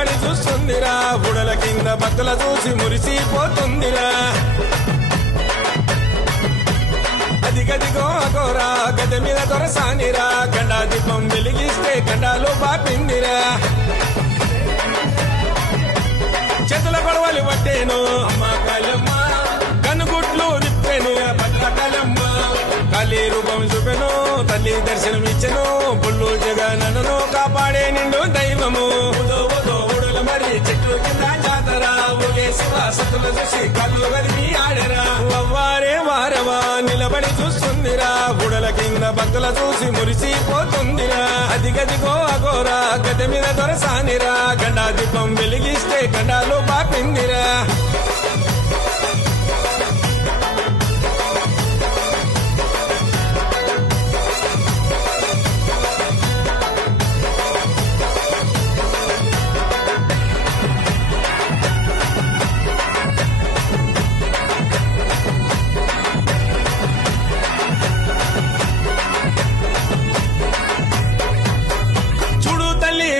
నిలబడి చూస్తుందిరా బుడల కింద భక్తుల చూసి మురిసిపోతుందిరా అదిగదిగో అగోరా గద మీద దొరసానిరా గండా దీపం వెలిగిస్తే గండాలు బాపిందిరా చేతుల గొడవలు పట్టేను అమ్మ కాళమ్మ కనుగుట్లు విప్పెను భద్రకాళమ్మ కాళీ రూపం చూపెను తల్లి దర్శనం ఇచ్చెను పుల్లు జగనను కాపాడే నిండు దైవము ఊడుల మరి చెట్టు కింద జాతర ఊగే శివ సతుల చూసి కళ్ళు గదిమి ఆడరా అవ్వారే వారవా నిలబడి చూస్తుందిరా బుడల కింద భక్తుల చూసి మురిసిపోతుందిరా అదిగదిగో అగోరా గద మీద దొరసానిరా గండా దీపం వెలిగిస్తే గండాలు బాపిందిరా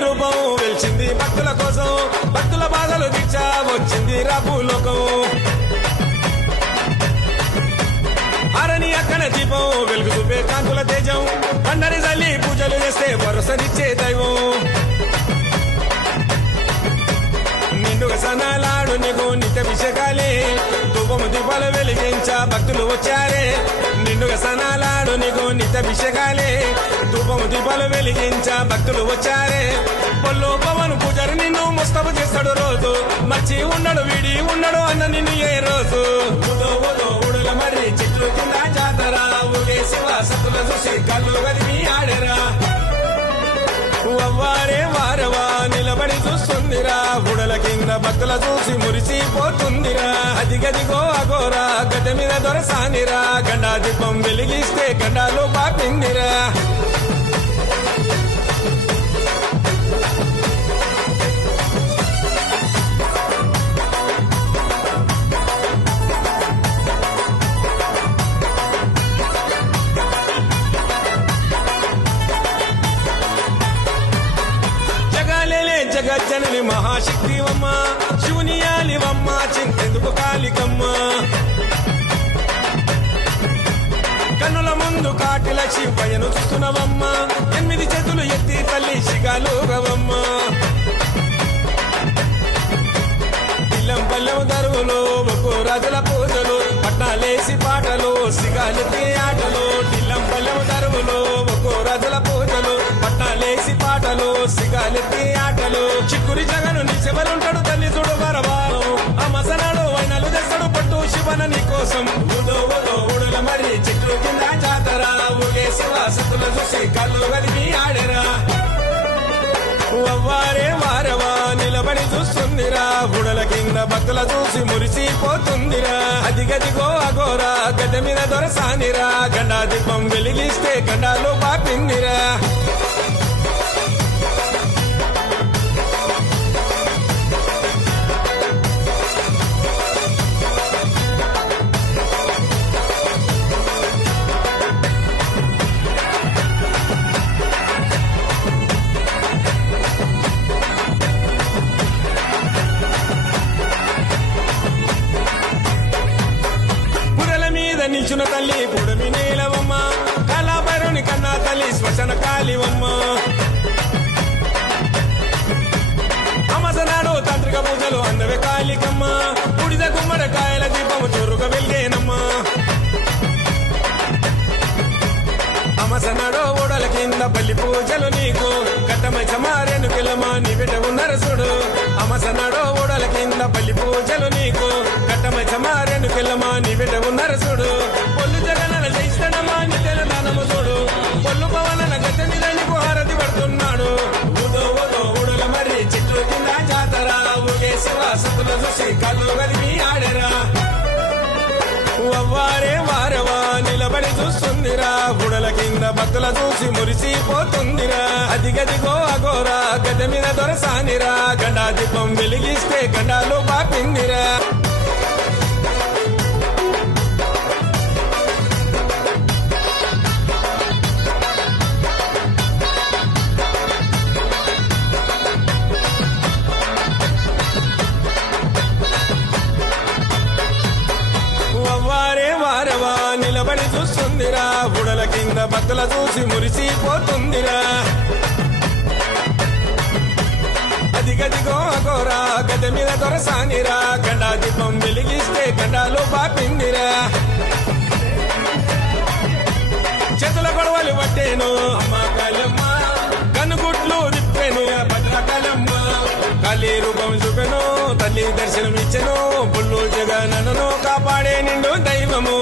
రూపం వెలిచింది భక్తుల కోసం భక్తుల బాధలు తీర్చా వచ్చింది రాపులోకం అరణి అక్కన దీపం వెలుగు చూపే కాంతుల తేజం పండరి తల్లి పూజలు చేస్తే భరోసానిచ్చే దైవం నిండుగా సనాలాడు నీకు నిత్యాభిషేకాలే ధూపము దీపాలు వెలిగించా భక్తులు వచ్చారే నిండుగా సనాలాడు నీకు నిత్యాభిషేకాలే ధూపము దీపాలు వెలిగించా భక్తులు వచ్చారే పొల్లు పవన్ పూజారి నిన్ను ముస్తఫా చేస్తాడు రోజు మర్చి ఉండడు వీడి ఉండడు అన్న నిన్ను ఏ రోజు ఊడుల మరి చెట్లు కింద జాతర ఊగే శివ సతుల చూసి కళ్ళు గదిమి ఆడరా అవ్వారే వారవా నిలబడి చూస్తుందిరా బుడల కింద భక్తుల చూసి మురిసిపోతుందిరా అదిగదిగో అగోరా గద మీద దొరసానిరా గండా దీపం వెలిగిస్తే గండాలు బాపిందిరా జగజ్జనని మహాశక్తివమ్మ శివునియాలివమ్మ చింతెందుకు కాళికమ్మ కన్నుల ముందు కాటి లక్ష్మి పయను చూస్తున్నవమ్మ 8 చేతులు ఎత్తి తల్లి శిగాలుగవమ్మ ఇల్లం పల్లెం దరువులు ఒక్కో రాజుల పూజలు పట్నాలేసి పాటలు సిగాలెత్తి ఆటలు ఇల్లం పల్లెం దరువులు ఒక్కో రాజుల పూజలు పట్నాలేసి పాటలు సిగాలెత్తి ఆటలు చిక్కురి జగను నీ శివలుంటాడు తల్లి చూడు వరవారం ఆ మసనాడు వైనలు తెస్తాడు పట్టు శివన నీ కోసం ఊడుల మరి చెట్లు కింద జాతర ఊగే శివ సతుల చూసి కళ్ళు గదిమి ఆడరా అవ్వారే వారవా నిలబడి చూస్తుందిరా బుడల కింద భక్తుల చూసి మురిసిపోతుందిరా అదిగదిగో అగోరా గద మీద దొరసానిరా గండా దీపం వెలిగిస్తే గండాలు బాపిందిరా నిల్చున్న తల్లి పుడమి నేలవమ్మ కళాభైరుని కన్నా తల్లి శ్మశాన కాళివమ్మ అమసనాడు తాంత్రిక పూజలు అందవే కాళికమ్మ బుడిద గుమ్మడికాయల దీపము చొరుగా వెలిగేనమ్మ అమసనాడు ఓడల కింద పల్లి పూజలు నీకు కట్టమై చమారేను కిలమా నీ బిడ్డ నరసుడు అమసనాడు ఓడల కింద పల్లి పూజలు నీకు కట్టమై చమారేను కిలమా నీ బిడ్డ నరసుడు పొల్లు జగనన జయిస్తాడమ్మా నీ తెలంగాణము చూడు పొల్లు పవనన గత మీద నీకు హారతి పడుతున్నాడు ఊడుల మరి చెట్లు కింద జాతర ఊగే శివ సతుల చూసి కళ్ళు గదిమి ఆడరా అవ్వారే వారవా నిలబడి చూస్తుందిరా బుడల కింద భక్తుల చూసి మురిసిపోతుందిరా అదిగదిగో అగోరా గద మీద దొరసానిరా గండా దీపం వెలిగిస్తే గండాలు బాపిందిరా భక్తుల చూసి మురిసిపోతుందిరా. అదిగదిగో అఘోరా గద మీద దొరసానిరా, గండా దీపం వెలిగిస్తే గండాలు పాపిందిరా. చేతుల గొడవలు పట్టేను అమ్మ కాళమ్మ, కనుగుట్లు తిప్పెను భద్రకాళమ్మ. కాళీ రూపం చూపెను తల్లి దర్శనమిచ్చెను, బుల్లు జగనను కాపాడే నిండు దైవము.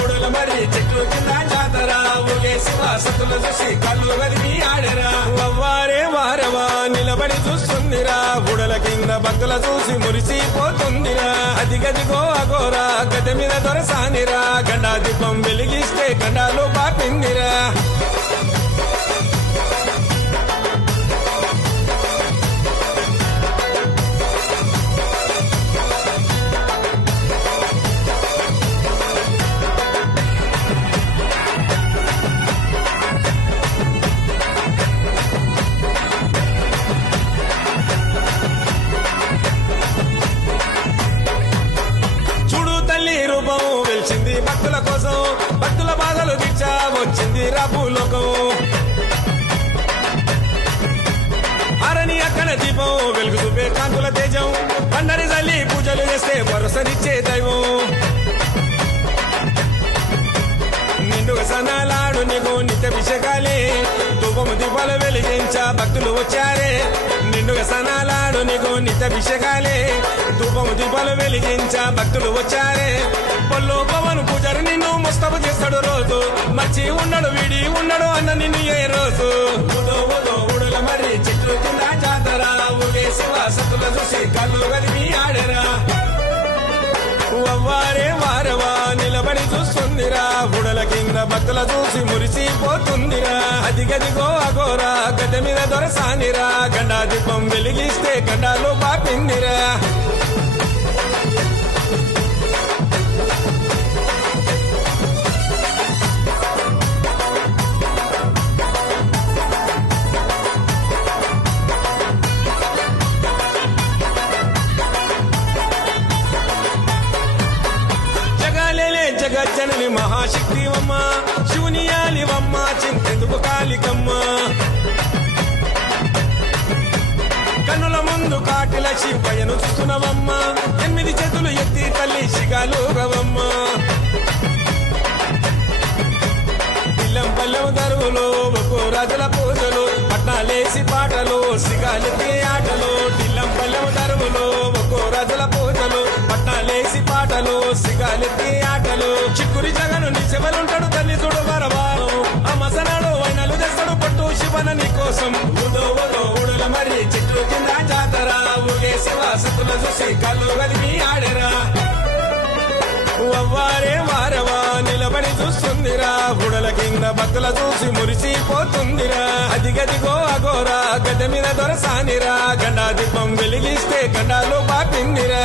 ఊడుల మరి చెట్లు కింద జాతర, ఊగే శివాసతుల చూసి కళ్ళు గదిమి ఆడరా. వవ్వారే వారవా నిలబడి చూస్తుందిరా, ఊడల కింద భక్తుల చూసి మురిసిపోతుందిరా. అదిగదిగో అఘోరా గద్దె మీద దొరసానిరా, గండా దీపం వెలిగిస్తే గండాలు పాపిందిరా. రూపం వెలిచింది భక్తుల కోసం, భక్తుల బాధలు తీర్చా వచ్చింది రాభూలోకం. అరణి అక్కడ దీపం వెలుగు చూపే కాంతుల తేజం, పండరి తల్లి పూజలు చేస్తే భరోసనిచ్చే దైవం. నిండుగా సనాలాడు నీకు నిత్యాభిషేకాలే, ధూపము దీపాలు వెలిగించా భక్తులు వచ్చారే. నిండుగా సనాలాడు నీకు నిత్యాభిషేకాలే, ధూపము దీపాలు వెలిగించా భక్తులు వచ్చారే. పొల్లో పవన్ పూజారి నిన్ను ముస్తఫా చేస్తాడు రోజు, మర్చి ఉండడు వీడి ఉండడు అన్న నిన్ను ఏ రోజు. ఊడుల మరి చెట్లు కింద జాతర, ఊగే శివాసతుల చూసి కళ్ళు గదిమి ఆడరా. వవ్వారే వారవా నిలబడి చూస్తుందిరా, ఊడల కింద భక్తుల చూసి మురిసిపోతుందిరా. అదిగదిగో అఘోరా గద్దె మీద దొరసానిరా, గండా దీపం వెలిగిస్తే గండాలు పాపిందిరా. జగజ్జనని మహాశక్తివమ్మ, శూన్యాలివమ్మ చింతెందుకు కాళికమ్మ. కన్నుల ముందు కాటిల శివయ్యను చూస్తున్నవమ్మ, 8 చేతులు ఎత్తి తల్లి శిగాలు రవమ్మ. ఇల్లం పల్లెం దరువులు ఒక్కో రాజుల పూజలు, పట్నాలేసి పాటలు సిగాలెత్తి ఆటలు. ఇల్లం పల్లెం దరువులు ఒక్కో రాజుల పూజలు, పట్నాలేసి పాటలు సిగాలెత్తి ఆటలు. చిక్కురి జగను నీ శివలుంటాడు తల్లి చూడు వరవారం, ఆ మసనాడు వైనలు తెస్తాడు పట్టు శివన నీ కోసం. ఊడుల మరి చెట్లు కింద జాతర, ఊగే శివాసతుల చూసి కళ్ళు గదిమి ఆడరా. వవ్వారే వారవా నిలబడి చూస్తుందిరా, ఊడల కింద భక్తుల చూసి మురిసిపోతుందిరా. అదిగదిగో అఘోరా గద్దె మీద దొరసానిరా, గండా దీపం వెలిగిస్తే గండాలు పాపిందిరా.